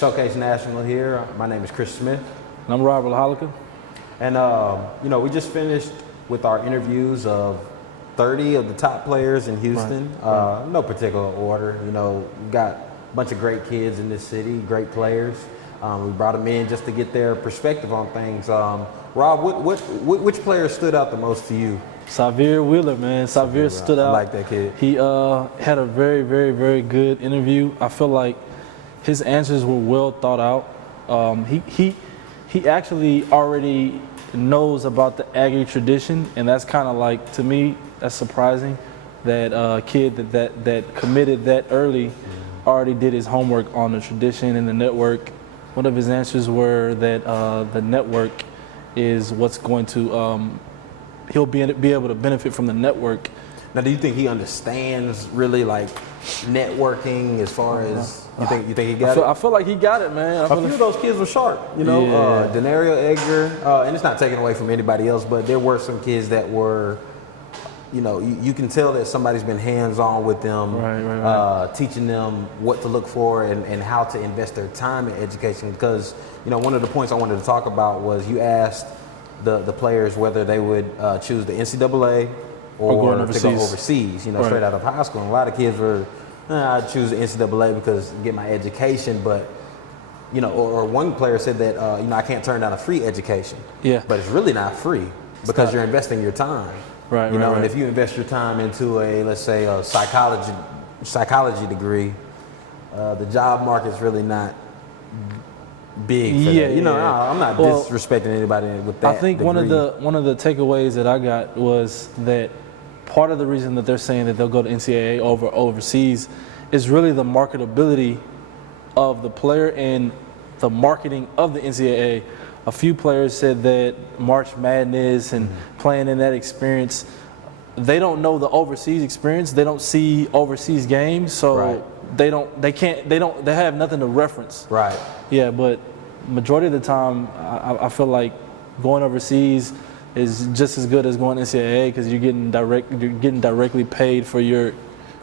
Showcase National here. My name is Chris Smith. And I'm Robert Holliker. And, we just finished with our interviews of 30 of the top players in Houston. Right. No particular order. We've got a bunch of great kids in this city, great players. We brought them in just to get their perspective on things. Rob, which player stood out the most to you? Xavier Wheeler, man. Xavier stood out. I like that kid. He had a very, very, very good interview. I feel like his answers were well thought out. He actually already knows about the Aggie tradition, and that's kind of like, to me, that's surprising that a kid that committed that early already did his homework on the tradition and the network. One of his answers were that the network is what's going to he'll be able to benefit from the network. Now, do you think he understands really like networking as far as you think he got it? I feel like he got it, man. A few of those kids were sharp, Denario Edgar, and it's not taken away from anybody else, but there were some kids that were, you can tell that somebody's been hands-on with them, right. Teaching them what to look for and how to invest their time in education. Because, one of the points I wanted to talk about was you asked the players whether they would choose the NCAA or to go overseas, straight out of high school. And a lot of kids were, I'd choose the NCAA because get my education, but, or one player said that, I can't turn down a free education. Yeah. But it's really not free because you're investing your time. Right, And if you invest your time into let's say a psychology degree, the job market's really not big for that. I'm not disrespecting anybody with that. I think degree. one of the takeaways that I got was that part of the reason that they're saying that they'll go to NCAA over overseas is really the marketability of the player and the marketing of the NCAA. A few players said that March Madness and playing in that experience, they don't know the overseas experience. They don't see overseas games, so they have nothing to reference. Right. Yeah, but majority of the time, I feel like going overseas is just as good as going to NCAA because you're getting directly paid for your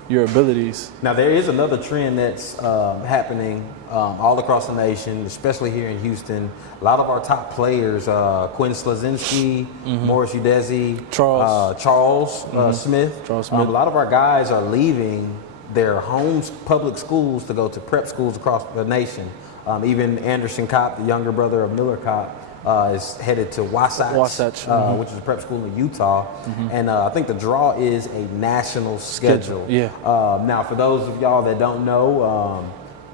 abilities. Now there is another trend that's happening all across the nation, especially here in Houston. A lot of our top players, Quinn Slazinski, Morris Udeze, Charles Smith. A lot of our guys are leaving their homes, public schools, to go to prep schools across the nation. Even Anderson Kopp, the younger brother of Miller Kopp, is headed to Wasatch, which is a prep school in Utah. And I think the draw is a national schedule. Yeah. Now, for those of y'all that don't know,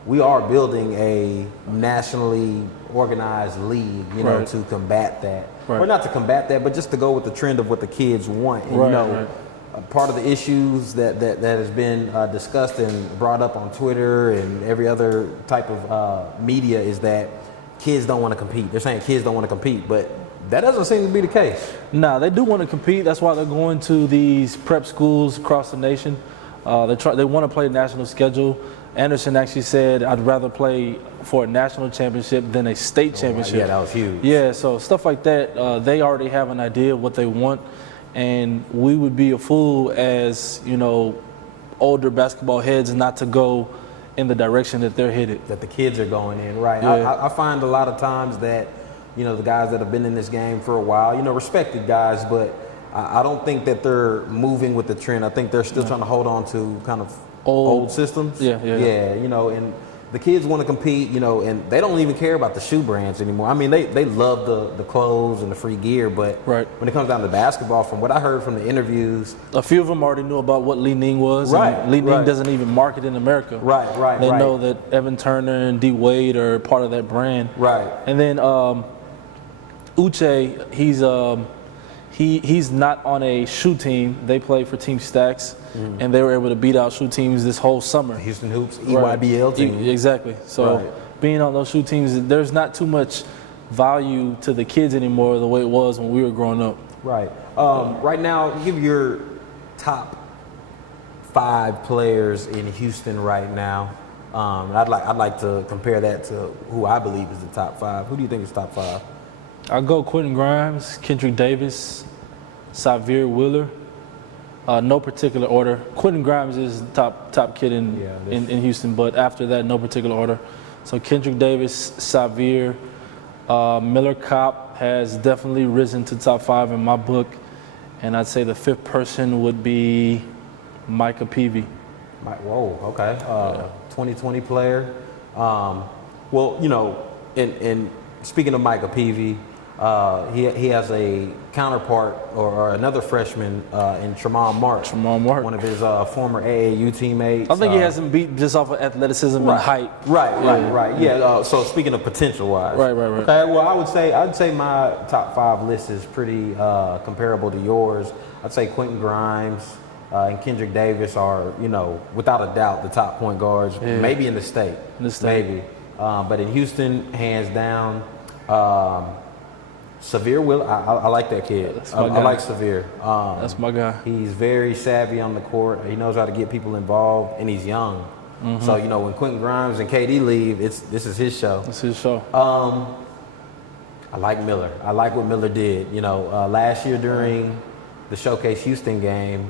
we are building a nationally organized league, to combat that. Right. Or not to combat that, but just to go with the trend of what the kids want. And, part of the issues that has been discussed and brought up on Twitter and every other type of media is that kids don't want to compete. They're saying kids don't want to compete, but that doesn't seem to be the case. Nah, they do want to compete. That's why they're going to these prep schools across the nation. They want to play the national schedule. Anderson actually said, I'd rather play for a national championship than a state championship. Yeah, that was huge. Yeah, so stuff like that, they already have an idea of what they want. And we would be a fool as, older basketball heads not to go in the direction that they're headed. That the kids are going in, right. Yeah. I find a lot of times that, the guys that have been in this game for a while, respected guys, but I don't think that they're moving with the trend. I think they're still trying to hold on to kind of old systems. Yeah. And the kids want to compete, and they don't even care about the shoe brands anymore. I mean, they love the clothes and the free gear, but when it comes down to basketball, from what I heard from the interviews, a few of them already knew about what Li Ning was. Right. Li Ning doesn't even market in America. Right. They know that Evan Turner and D Wade are part of that brand. Right. And then Uche, he's not on a shoe team. They play for Team Stacks, and they were able to beat out shoe teams this whole summer. Houston Hoops, EYBL team. Exactly. So being on those shoe teams, there's not too much value to the kids anymore the way it was when we were growing up. Right. Right now, give your top 5 players in Houston right now. I'd like to compare that to who I believe is the top 5. Who do you think is top 5? I'll go Quentin Grimes, Kendrick Davis, Xavier Wheeler. No particular order. Quentin Grimes is the top kid in Houston, but after that, no particular order. So Kendrick Davis, Xavier, Miller Kopp has definitely risen to top 5 in my book. And I'd say the 5th person would be Micah Peavy. Whoa, okay. 2020 player. Well, you know, in speaking of Micah Peavy, he has a counterpart or another freshman in Tremont Mark. One of his former AAU teammates. I think he has him beat just off of athleticism and height. Right. Yeah. So speaking of potential-wise. Right. Okay. Well, I'd say my top 5 list is pretty comparable to yours. I'd say Quentin Grimes and Kendrick Davis are, you know, without a doubt, the top point guards. Yeah. Maybe in the state. Maybe. But in Houston, hands down. Xavier Will, I like that kid. I like Xavier. That's my guy. He's very savvy on the court. He knows how to get people involved, and he's young. Mm-hmm. So, you know, when Quentin Grimes and KD leave, this is his show. It's his show. I like Miller. I like what Miller did. You know, last year during the Showcase Houston game,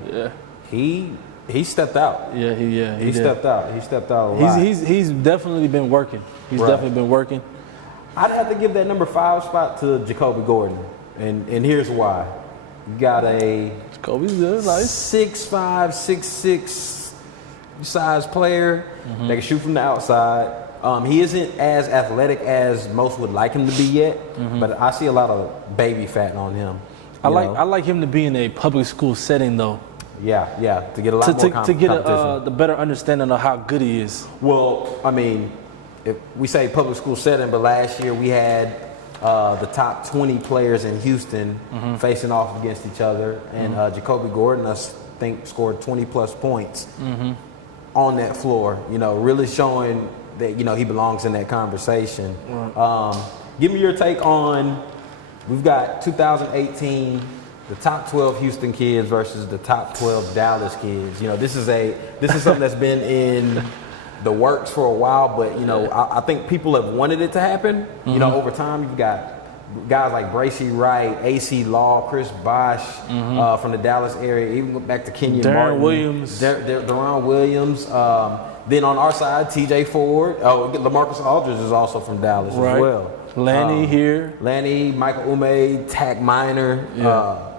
he stepped out. He stepped out. He stepped out a lot. He's definitely been working. Definitely been working. I'd have to give that number 5 spot to Jacoby Gordon, and here's why. You got a Jacoby's good, nice 6'5", 6'6" size player that can shoot from the outside. He isn't as athletic as most would like him to be yet, but I see a lot of baby fat on him. I like him to be in a public school setting though. Yeah, to get a lot more competition. To get the better understanding of how good he is. Well, I mean, if we say public school setting, but last year we had the top 20 players in Houston facing off against each other, and Jacoby Gordon, I think, scored 20-plus points on that floor. You know, really showing that, you know, he belongs in that conversation. Give me your take on, we've got 2018, the top 12 Houston kids versus the top 12 Dallas kids. You know, this is something that's been in the works for a while, but, you know, I think people have wanted it to happen. You know, over time, you've got guys like Bracy Wright, AC Law, Chris Bosh from the Dallas area, even back to Kenyon Martin. Deron Williams. Then on our side, TJ Ford. LaMarcus Aldridge is also from Dallas as well. Lanny here. Lanny, Michael Ume, Tack Minor.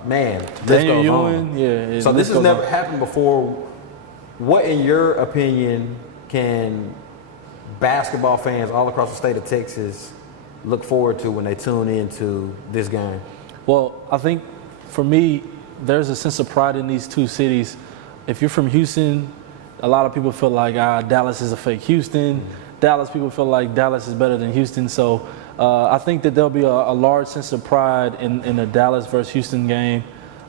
Man, Daniel Ewing. So this has never happened before. What, in your opinion, can basketball fans all across the state of Texas look forward to when they tune into this game? Well, I think for me, there's a sense of pride in these two cities. If you're from Houston, a lot of people feel like Dallas is a fake Houston. Dallas people feel like Dallas is better than Houston. So I think that there'll be a large sense of pride in the Dallas versus Houston game.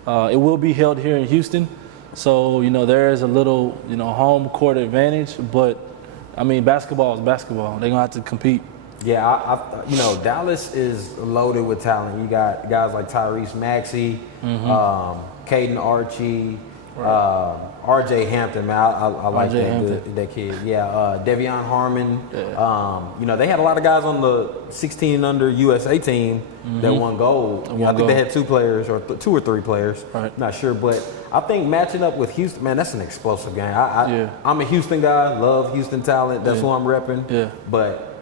It will be held here in Houston. So, you know, there is a little, you know, home court advantage, but I mean, basketball is basketball. They're gonna have to compete. Yeah, you know, Dallas is loaded with talent. You got guys like Tyrese Maxey, Caden Archie, RJ Hampton, man. I like that kid. Yeah, Devion Harmon. You know, they had a lot of guys on the 16 and under USA team that won gold. I think they had 2 players or 2 or 3 players. Right. Not sure, but I think matching up with Houston, man, that's an explosive game. I'm a Houston guy. Love Houston talent. That's who I'm repping. Yeah. But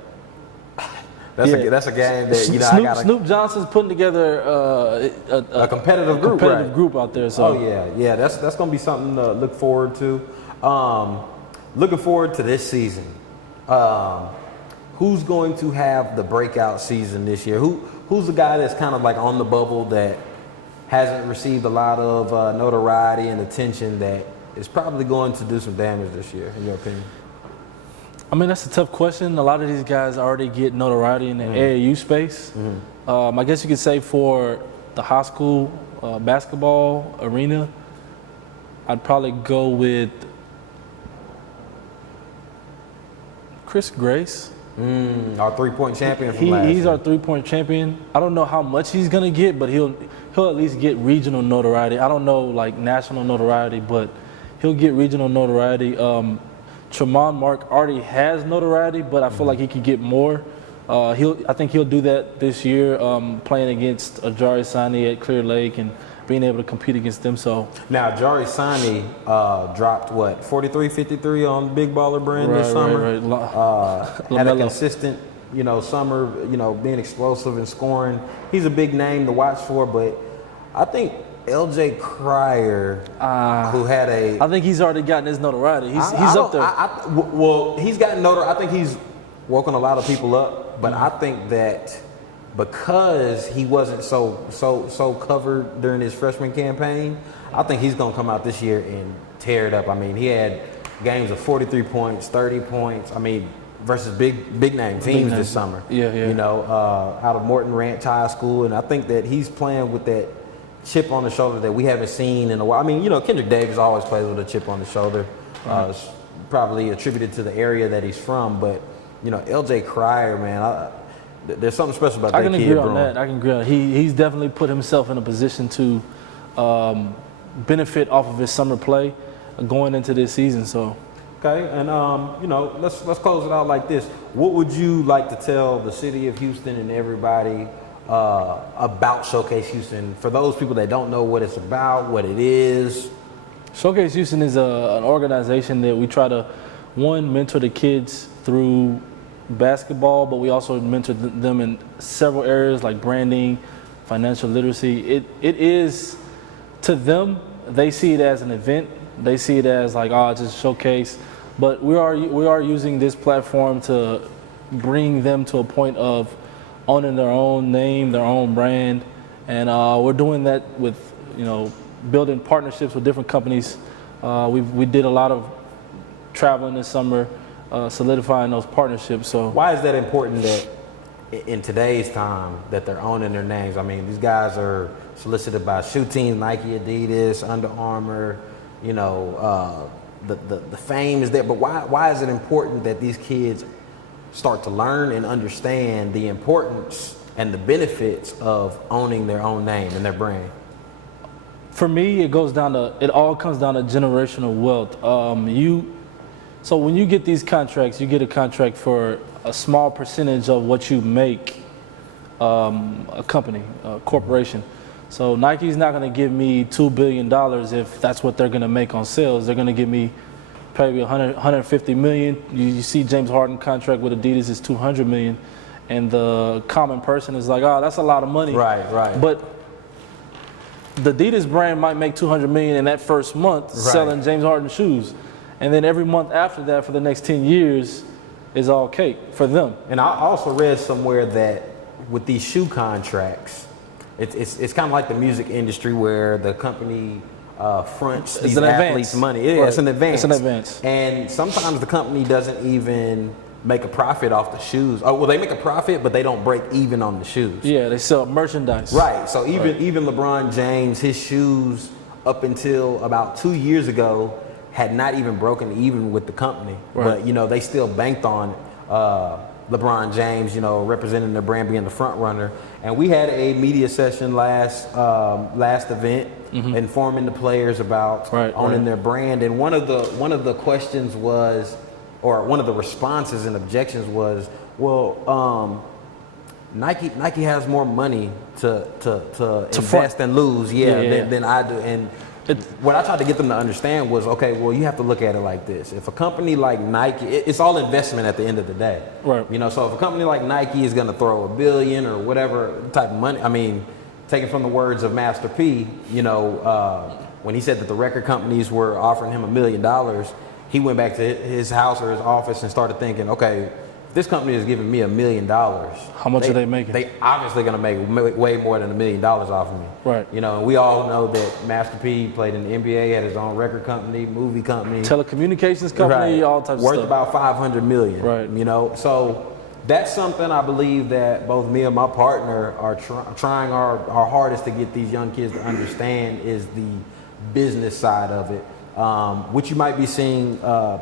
that's a game that, you know, Snoop Johnson's putting together a competitive group out there. So. Oh yeah, that's going to be something to look forward to. Looking forward to this season. Who's going to have the breakout season this year? Who's the guy that's kind of like on the bubble that hasn't received a lot of notoriety and attention that is probably going to do some damage this year, in your opinion? I mean, that's a tough question. A lot of these guys already get notoriety in the AAU space. I guess you could say for the high school basketball arena, I'd probably go with Chris Grace. Our three-point champion from last year. He's our three-point champion. I don't know how much he's going to get, but he'll at least get regional notoriety. I don't know, like, national notoriety, but he'll get regional notoriety. Tremont Mark already has notoriety, but I feel like he could get more. I think he'll do that this year, playing against Ajari Sani at Clear Lake, and being able to compete against them. So now Jari Sani dropped what 43, 53 on Big Baller Brand this summer. Had a consistent, summer, being explosive and scoring. He's a big name to watch for, but I think LJ Cryer, who had I think he's already gotten his notoriety. He's up there. Well, he's gotten notoriety. I think he's woken a lot of people up, but I think that because he wasn't so covered during his freshman campaign, I think he's going to come out this year and tear it up. I mean, he had games of 43 points, 30 points. I mean, versus big name teams this summer. Out of Morton Ranch High School, and I think that he's playing with that chip on the shoulder that we haven't seen in a while. I mean, Kendrick Davis always plays with a chip on the shoulder. It's probably attributed to the area that he's from, but LJ Cryer, man, there's something special about that kid. I can agree on that. I can agree on that. He's definitely put himself in a position to benefit off of his summer play going into this season. So. Okay, and let's close it out like this. What would you like to tell the city of Houston and everybody about Showcase Houston? For those people that don't know what it's about, what it is. Showcase Houston is an organization that we try to, mentor the kids through basketball, but we also mentor them in several areas like branding, financial literacy. It is, to them, they see it as an event. They see it as like, it's just a showcase. But we are using this platform to bring them to a point of owning their own name, their own brand, and we're doing that with building partnerships with different companies. We did a lot of traveling this summer, solidifying those partnerships. So why is that important that in today's time that they're owning their names? I mean, these guys are solicited by shoe teams, Nike, Adidas, Under Armour. The fame is there, but why is it important that these kids start to learn and understand the importance and the benefits of owning their own name and their brand? For me, it all comes down to generational wealth. So when you get these contracts, you get a contract for a small percentage of what you make, a company, a corporation. So Nike's not going to give me $2 billion if that's what they're going to make on sales. They're going to give me probably 150 million. You see James Harden contract with Adidas is 200 million, and the common person is like, that's a lot of money. Right. But the Adidas brand might make 200 million in that first month selling James Harden shoes, and then every month after that for the next 10 years is all cake for them. And I also read somewhere that with these shoe contracts, it's kind of like the music industry where the company fronts these athletes money. It's an advance. It's an advance. And sometimes the company doesn't even make a profit off the shoes. They make a profit, but they don't break even on the shoes. Yeah, they sell merchandise. Right. So even LeBron James, his shoes up until about 2 years ago had not even broken even with the company. Right. But they still banked on LeBron James, representing their brand, being the front runner. And we had a media session last event, informing the players about owning their brand. And one of the questions was, or one of the responses and objections was, Nike has more money to invest and lose, than I do. And what I tried to get them to understand was, you have to look at it like this. If a company like Nike, it's all investment at the end of the day. Right. So if a company like Nike is going to throw $1 billion or whatever type of money, I mean, taken from the words of Master P, when he said that the record companies were offering him $1 million, he went back to his house or his office and started thinking, if this company is giving me $1 million, how much are they making? They obviously going to make way more than $1 million off of me. Right. And we all know that Master P played in the NBA, had his own record company, movie company, telecommunications company, all types of stuff. Worth about $500 million. Right. So that's something I believe that both me and my partner are trying our hardest to get these young kids to understand is the business side of it, which you might be seeing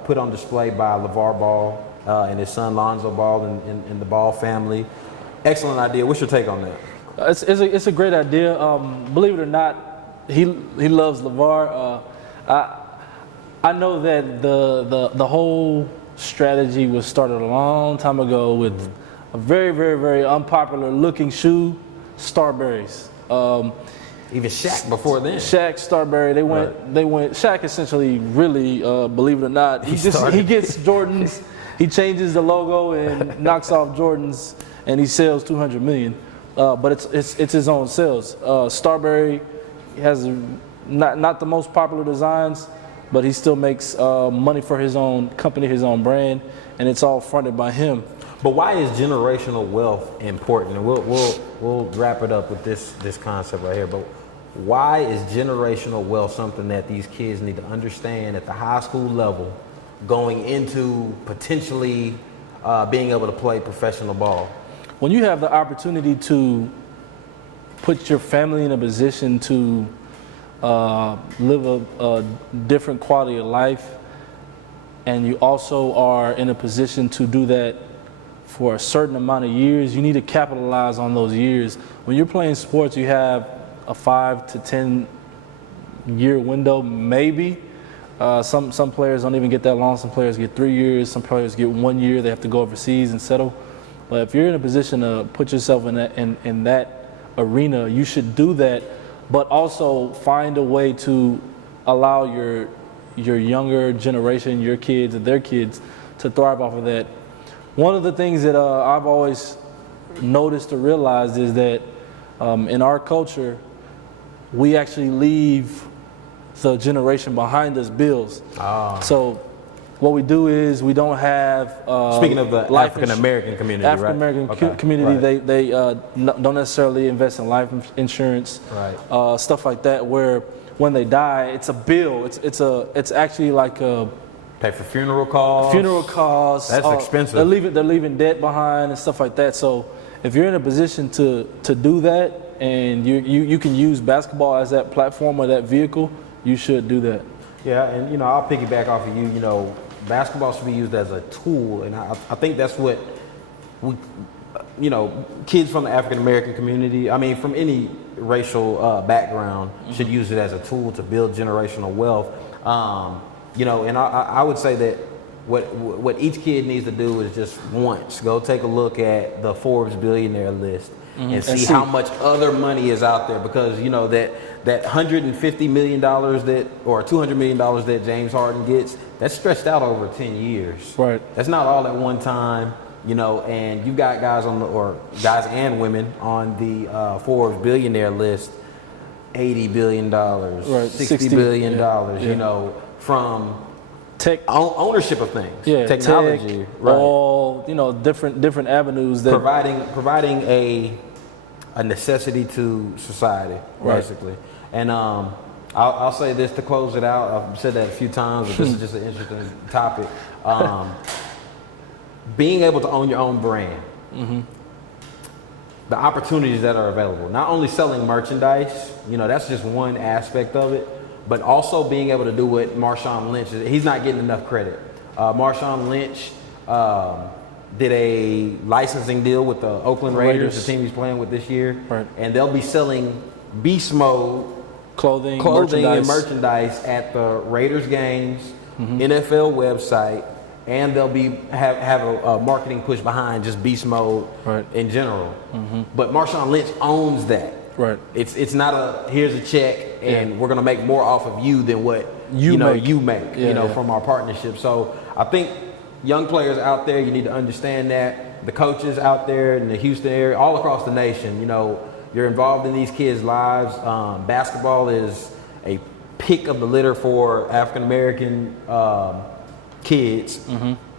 put on display by LeVar Ball and his son Lonzo Ball and the Ball family. Excellent idea. What's your take on that? It's a great idea. Believe it or not, he loves LeVar. I know that the whole strategy was started a long time ago with a very, very, very unpopular looking shoe, Starberries. Even Shaq before then. Shaq, Starberry, they went. Shaq essentially, really, believe it or not, he gets Jordans, he changes the logo and knocks off Jordans, and he sells 200 million. But it's his own sales. Starberry has not the most popular designs, but he still makes money for his own company, his own brand, and it's all fronted by him. But why is generational wealth important? And we'll wrap it up with this concept right here. But why is generational wealth something that these kids need to understand at the high school level, going into potentially being able to play professional ball? When you have the opportunity to put your family in a position to live a different quality of life, and you also are in a position to do that for a certain amount of years, you need to capitalize on those years. When you're playing sports, you have a 5 to 10 year window, maybe. Some players don't even get that long. Some players get 3 years. Some players get 1 year. They have to go overseas and settle. But if you're in a position to put yourself in that arena, you should do that. But also find a way to allow your younger generation, your kids and their kids, to thrive off of that. One of the things that I've always noticed or realized is that in our culture, we actually leave the generation behind us bills. So what we do is we don't have speaking of the African American community, African American community, they don't necessarily invest in life insurance, stuff like that, where when they die, it's a bill. It's actually like a pay for funeral costs. That's expensive. They're leaving debt behind and stuff like that. So if you're in a position to do that, and you can use basketball as that platform or that vehicle, you should do that. Yeah, and I'll piggyback off of you. Basketball should be used as a tool, and I think that's what we, kids from the African American community, from any racial background, should use it as a tool to build generational wealth. And I would say that what each kid needs to do is just once go take a look at the Forbes billionaire list and see how much other money is out there, because that $150 million or $200 million that James Harden gets, that's stretched out over 10 years. Right. That's not all at one time, and you got guys guys and women on the Forbes billionaire list, $80 billion, $60 billion, from tech ownership of things, technology, tech, all different avenues that providing a necessity to society, basically. And I'll say this to close it out. I've said that a few times, but this is just an interesting topic. Being able to own your own brand, the opportunities that are available. Not only selling merchandise, that's just one aspect of it, but also being able to do what Marshawn Lynch is. He's not getting enough credit. Marshawn Lynch did a licensing deal with the Oakland Raiders, the team he's playing with this year, and they'll be selling Beast Mode clothing and merchandise at the Raiders games, NFL website, and they'll have a marketing push behind just Beast Mode in general. But Marshawn Lynch owns that. Right. It's not here's a check and we're gonna make more off of you than what you make from our partnership. So I think young players out there, you need to understand that. The coaches out there in the Houston area, all across the nation, you're involved in these kids' lives. Basketball is a pick of the litter for African American kids.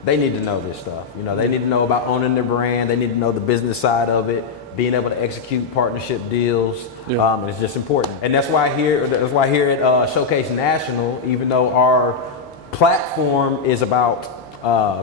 They need to know this stuff. They need to know about owning their brand. They need to know the business side of it, being able to execute partnership deals. It's just important. And that's why here at Showcase National, even though our platform is about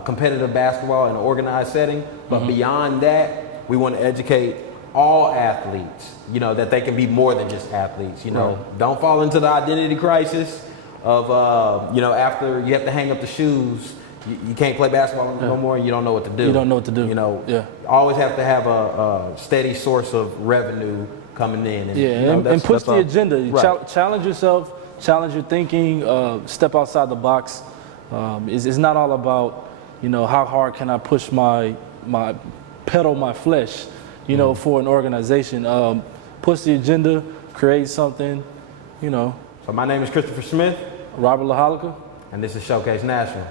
competitive basketball in an organized setting, but beyond that, we want to educate all athletes, that they can be more than just athletes. Don't fall into the identity crisis of after you have to hang up the shoes, you can't play basketball no more, and you don't know what to do. You don't know what to do. Always have to have a steady source of revenue coming in. And push the agenda. Challenge yourself, challenge your thinking, step outside the box. It's not all about, how hard can I push my pedal my flesh, for an organization. Push the agenda, create something, you know. So my name is Christopher Smith. Robert LaHollica. And this is Showcase National.